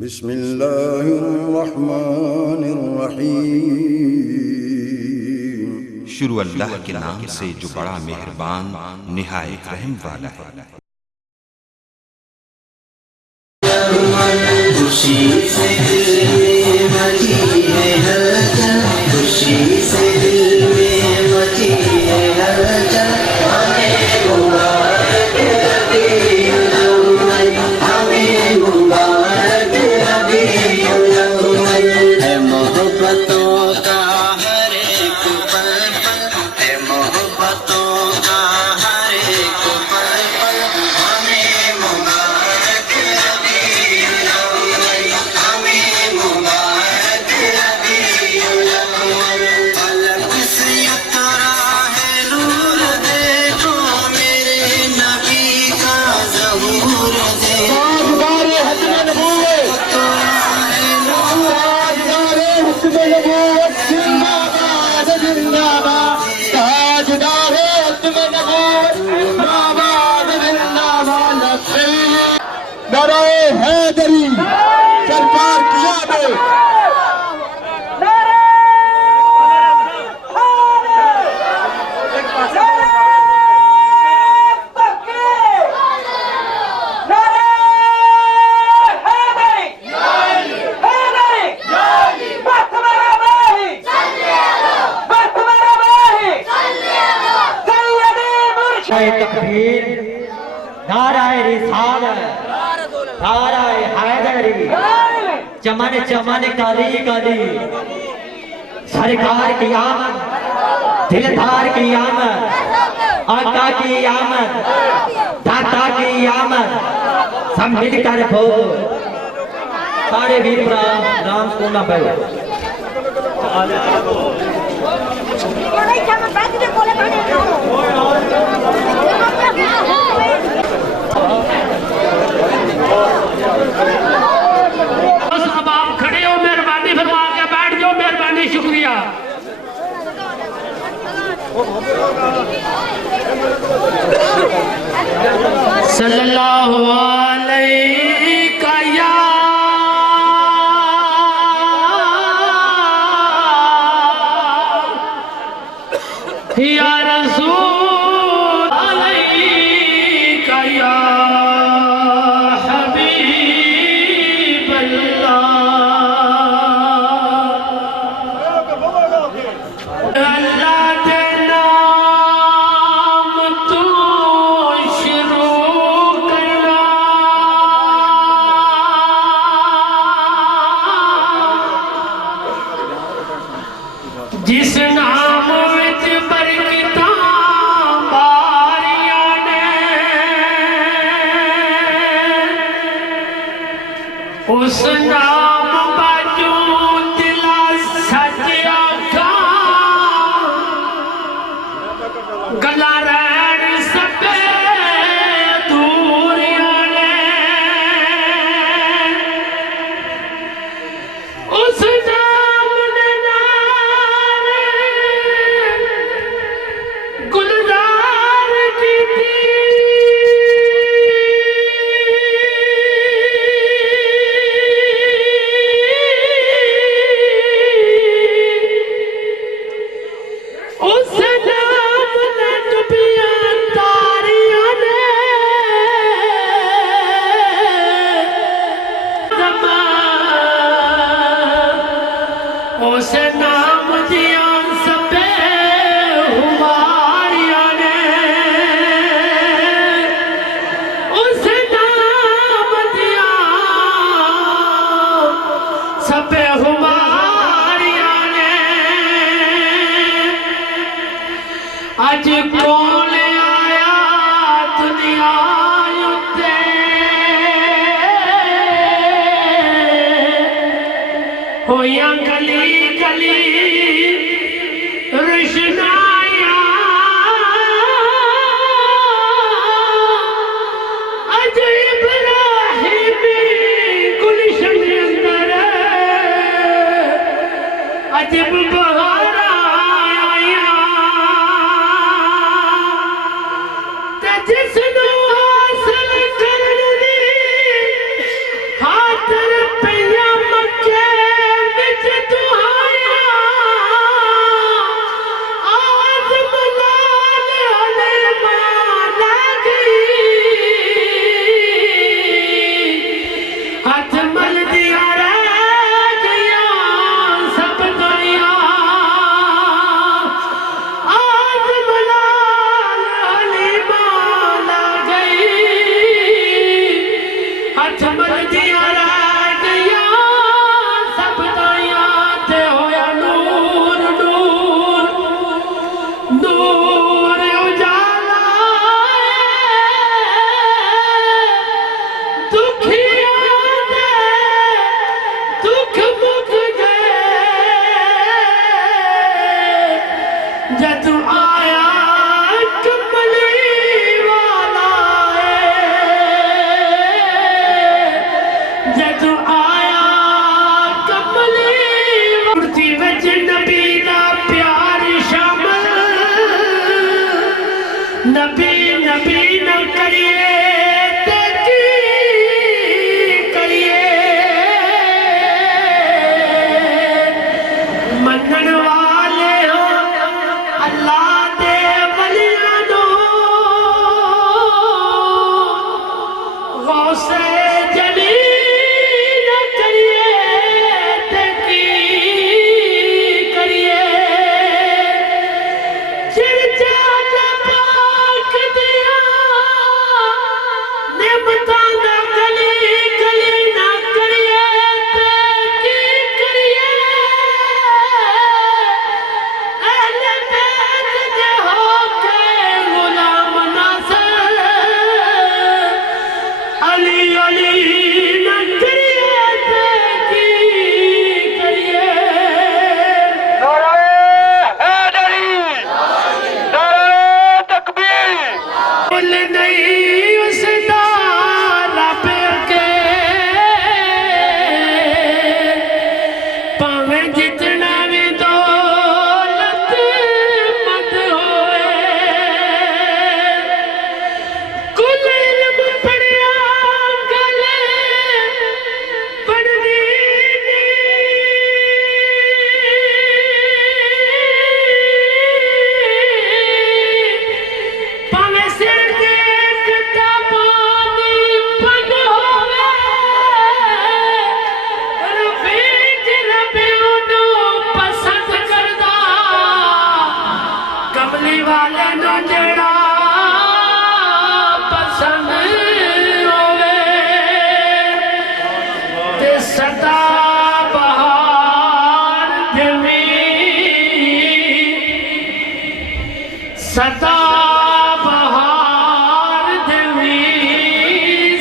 बिस्मिल्लाहिर्रहमानिर्रहीम। शुरू अल्लाह के नाम से जो बड़ा मेहरबान निहायत रहम वाला है। खुशी से दिल में मची है हलचल, खुशी से दिल में मची है हलचल। हमें मुबारक रबीउल अव्वल, हमें मुबारक रबीउल अव्वल। है मोहब्बतों का हर एक पल पल, है मोहब्बतों का हर एक पल पल। हमें मुबारक रबीउल अव्वल, हमें मुबारक रबीउल अव्वल। फलक से उतरा है नूर, देखो मेरे नबी का ज़हूर देखो। नारे हैदरी सरकार किया दे। तकबीर, नाराए रिसालत, नाराए हैदरी, चमन चमन काली काली। सरकार की आमद, दिलदार की आमद, आका की आमद, दाता की आमद, सब मिलकर बोल। सारे वीर डांस को ना पहले अब आप खड़े हो, मेहरबानी फरमा के बैठ जाओ। मेहरबानी, शुक्रिया। सल्लल्लाहु अलैहि या रसूल अलैका या हबीब अल्लाह। अल्लाह के नाम तू शुरू करना, जिस नाम विच बरकतां बारियां ने, उस नाम बाजू दिला सच आखां, गला रैन सके दूरियां ने। उस नाम ने नारे गुलजार की थी, उस नाम ने डुबियां तारियां ने। उस नाम दिया सबे हुमारियां ने, उस नाम दिया सबे हुमारियां ने। अज कौन आया दुनिया उत्ते, होया गली गली रोशनाइयां। अज इब्राहिमी गुलशन अंदर अजब बहारा आया। ते जिसनू हासिल करने दी खातर पे मनन वाले हो अल्लाह दे वलियां नो गौसे जली न करिए ते की करिए चर्चा पाक दिया निमता ना गली गली ना करिए ते की करिए अहले बैत दे होके गुलाम नासर अली अली न करिए ते की करिए फुल नहीं उसदा रब के भावें जितना भी दौलत मत होए कुल इल्म पढ़िया गल पढ़नी भावें सिर दे किताबां दी पढ़ होवे रफीक रब उन्नू पसंद करदा कमली वाले नो जेड़ा पसंद होवे ते सदा बहार देवी सदा बहार देवी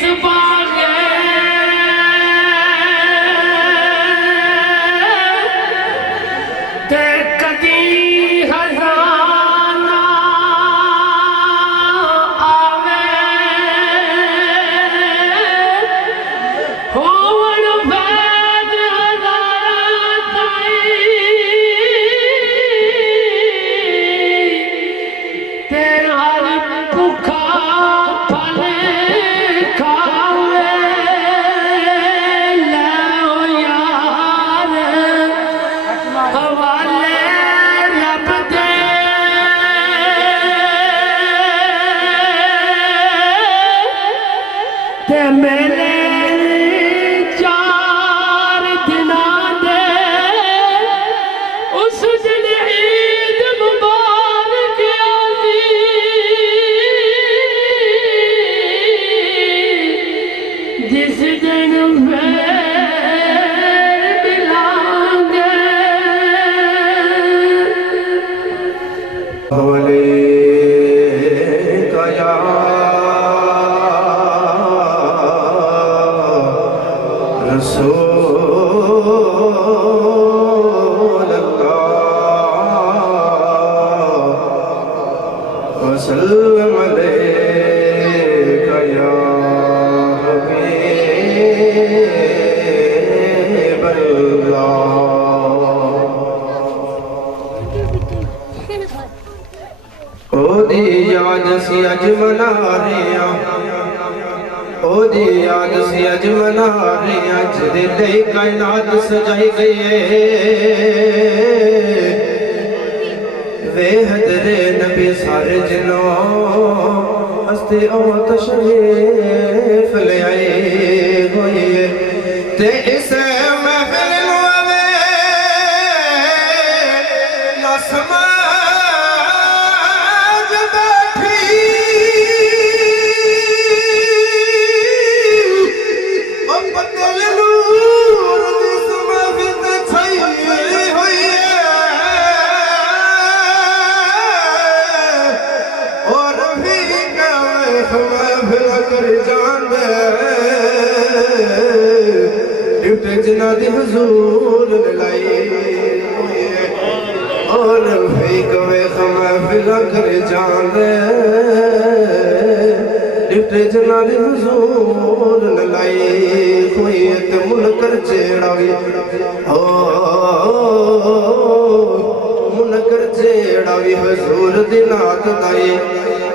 सुबागे ते कदी हजाना आवे होवन फैज हजारा ताई ते हर भुखा फल खावे लो यार हवाले रब दे ते मेले 4 दिनां दे उस दिन ईद मुबारक आसी जिस दिन फिर मिलांगे रसूल अल्लाह वसल्लम अलैका या हबीब अल्लाह। ओदी याद सी अज मना रहे हैं ओदी याद सी अज मना रहे हैं जिदे ते कायनात सजाई गई है वे हजरे नबी सारे जिनों हस्ते ओ तशरीफ ले आए हुई है ते इस महफिल नु आवे ना समाज बैठी ओ बदल नूर दिस महफिल ते छाई हुई है और भी महफिल कर जान दे ड्यूटी जना दी हुजूर ने लाई हुई है और भी कवे महफिल कर जान दे ड्यूटी जना दी हुजूर ने लाई हुई है ते मुनकर जेड़ा भी हो मुनकर जेड़ा भी हुजूर दी नात दाई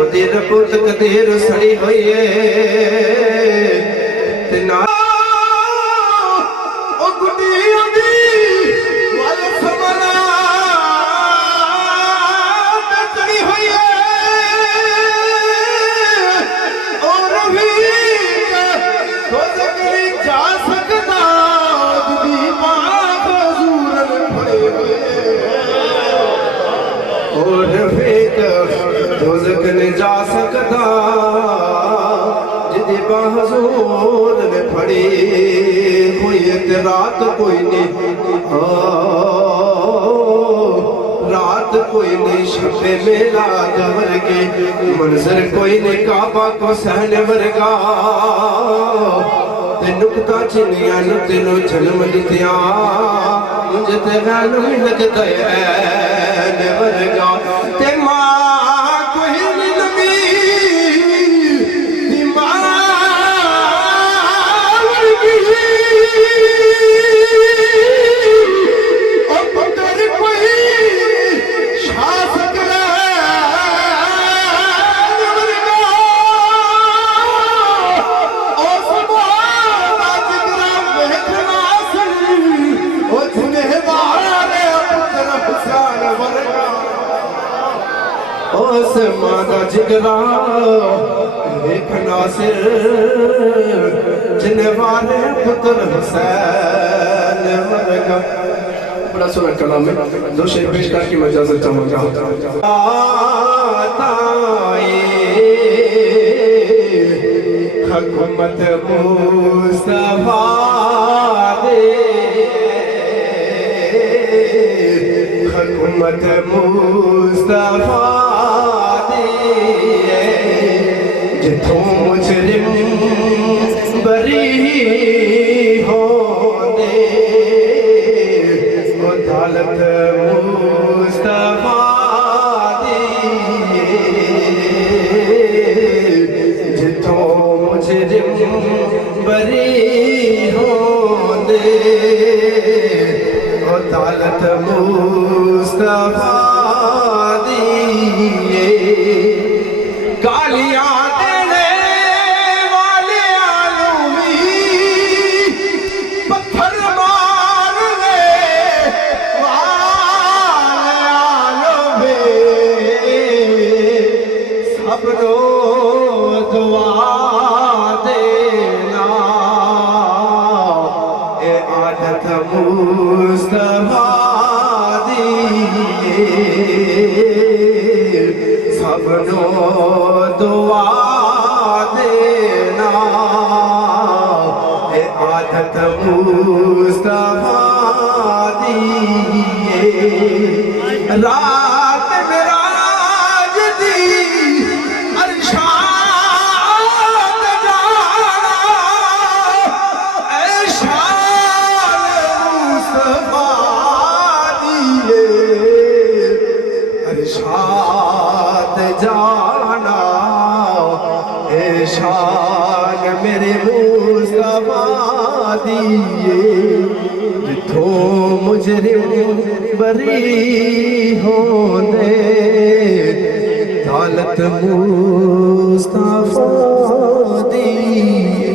ओदी रबो तकदीर सड़ी हुई है ते ना ओ गुड्डी दी वाल समना नहीं जा सकता जिदी बाह हजूर ने फड़ी कोई रात कोई नहीं रात कोई नहीं शबे मेला वर्गे मंजर कोई नहीं काबा को सहने वर्गा ते नुकता चिनिया नु तेनों जन्म दित्या मुझे ते वैन भी लगता है वर्गा ते मां कोई नहीं नबी दी मां वर्गी ओ पुत्र कोई शासक मादा जिगरा देखना सिर जिन्हें वाले पुत्र हुसैन मरगा। बड़ा सुना कलाम में दो शेर पेश करके मैं इजाजत चाहूंगा। हुकूमत मुस्तफा दे हुकूमत मुस्तफा जिथों मुजरिम बरी होने अदालत मुस्तफा दिए जिथों मुजरिम बरी होने अदालत मुस्तफा दिए गालियां मुस्तफा दिए सबनो दुआ देना ए आदत मुस्तफा दिए रात मेराज दी अरशाद जाना अरशाद जाना शान मेरे मुस्तफा दिए जिथों मुजरिम बरी होने दौलत मुस्तफा दिए।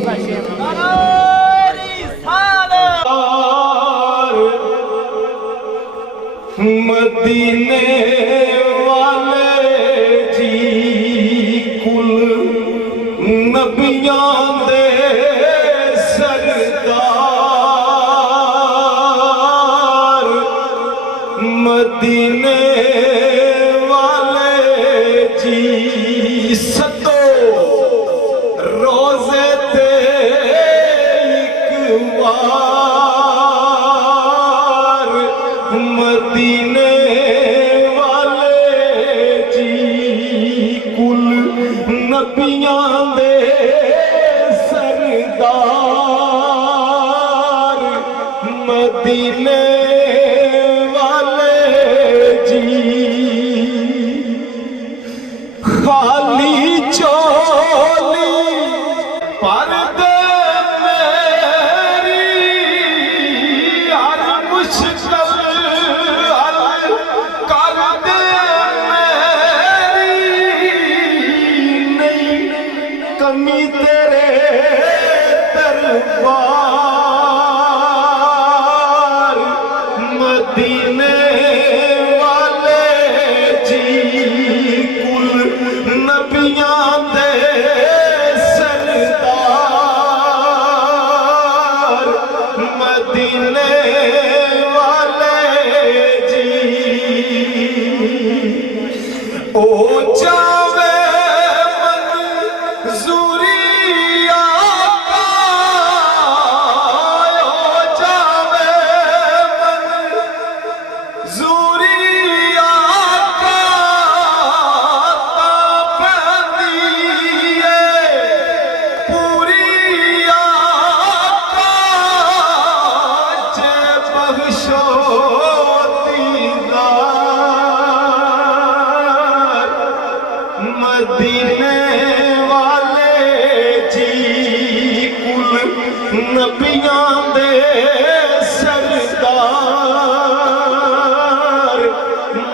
मदीने वाले जी कुल नबियां दे सरदार मदीने वाले जी सतो रोजे ते एक बार मदीने वाले जी कुल नबियां दे सरदार मदीने वाले जी खाली चोली पर कमी तेरे दरबार मदीने वाले जी कुल नबियां दे सरदार मदीने वाले जी ओ जावे ਜ਼ੂਰੀ ਆਕਾ ਤਾਂ ਪੈਂਦੀ ਏ ਪੂਰੀ ਆਕਾ ਜੇ ਬਖਸ਼ੋ ਦੀਦਾਰ ਮਦੀਨੇ ਵਾਲੇ ਜੀ ਕੁਲ ਨਬੀਆਂ ਦੇ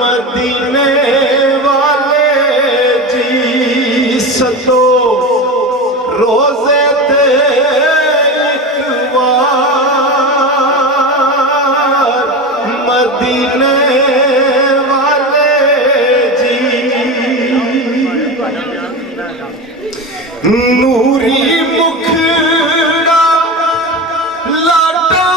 मदीने वाले जी सतो रोजे ते एक बार मदीने वाले जी नूरी मुखड़ा लाटा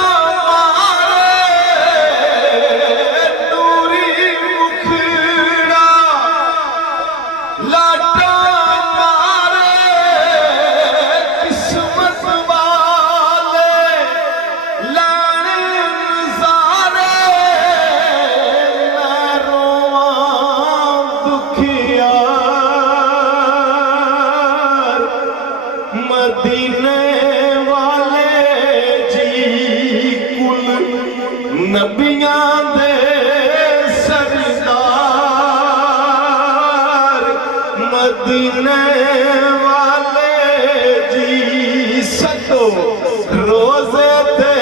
मदीने वाले जी कुल नबियां दे सरदार मदीने वाले जी सतो रोजे ते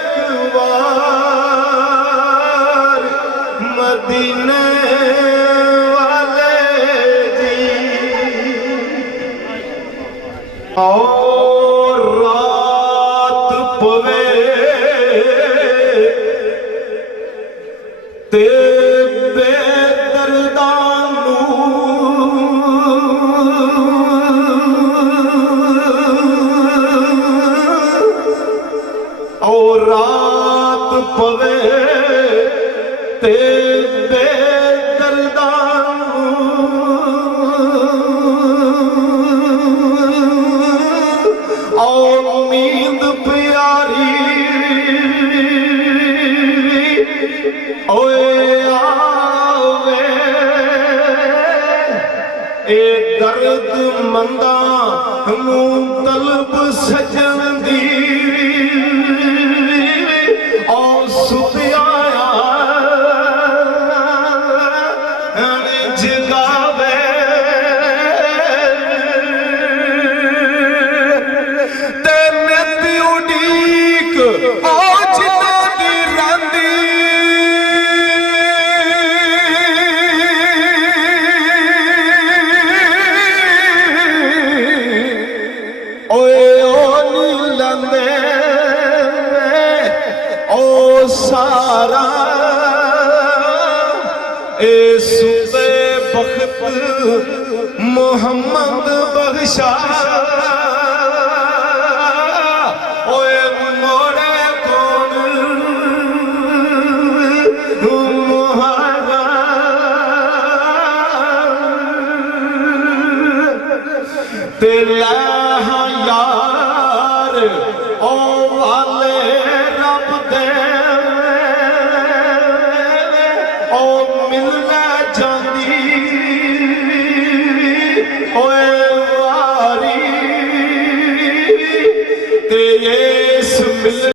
एक बार मदीने और रात पवे ते बेदर्दानू और रात पवे ते नींद प्यारी ओए आवे ए दर्द मंदा नू तलब सजन दी ओ सुतिया जगावे सारा ए सुबह बख्त मोहम्मद बख्शा